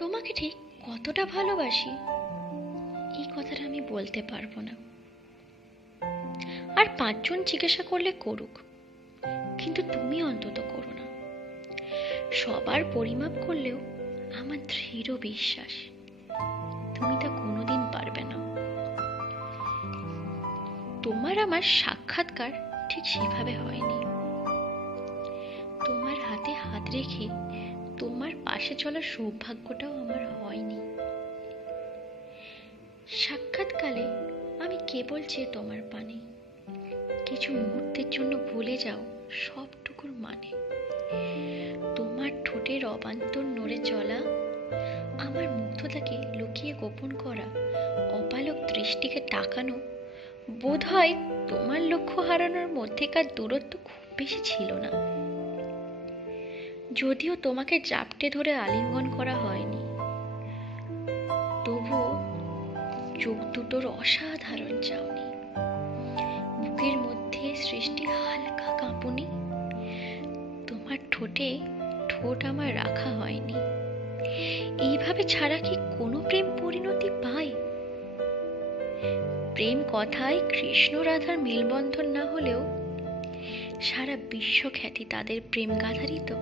তোমাকে ঠিক কতটা ভালোবাসি এই কথাটা আমি বলতে পারবো না। আর 5 জন জিজ্ঞাসা করলে করুক, কিন্তু তুমি অন্তত করো না। সবার পরিমাপ করলেও আমার দৃঢ় বিশ্বাস তুমি তা কোনোদিন পারবে না। তোমার আমার সাক্ষাৎকার ঠিক সেভাবে হয়নি। তোমার হাতে হাত রেখে তোমার পাশে চলার সৌভাগ্যটাও আমার হয়নি। সাক্ষাৎকালে আমি কেবল চেয়ে তোমার পানে কিছু মুহূর্তের জন্য ভুলে যাও সবটুকুর মানে। তোমার ঠোঁটের অবান্তর নড়ে চলা, আমার মুগ্ধতাকে লুকিয়ে গোপন করা অপালক দৃষ্টিকে তাকানো, বোধ হয় তোমার লক্ষ্য হারানোর মধ্যেকার দূরত্ব খুব বেশি ছিল না। যদিও তোমাকে জাপটে ধরে আলিঙ্গন করা হয়নি, তবুও চোখ দুটোর অসাধারণ চাউনি, বুকের মধ্যে সৃষ্টি হালকা কাঁপুনি। তোমার ঠোঁটে ঠোঁট আমার রাখা হয়নি। এইভাবে ছাড়া কি কোনো প্রেম পরিণতি পায়? প্রেম কথায় কৃষ্ণ রাধার মেলবন্ধন না হলেও সারা বিশ্বখ্যাতি তাদের প্রেম গাথারই তো।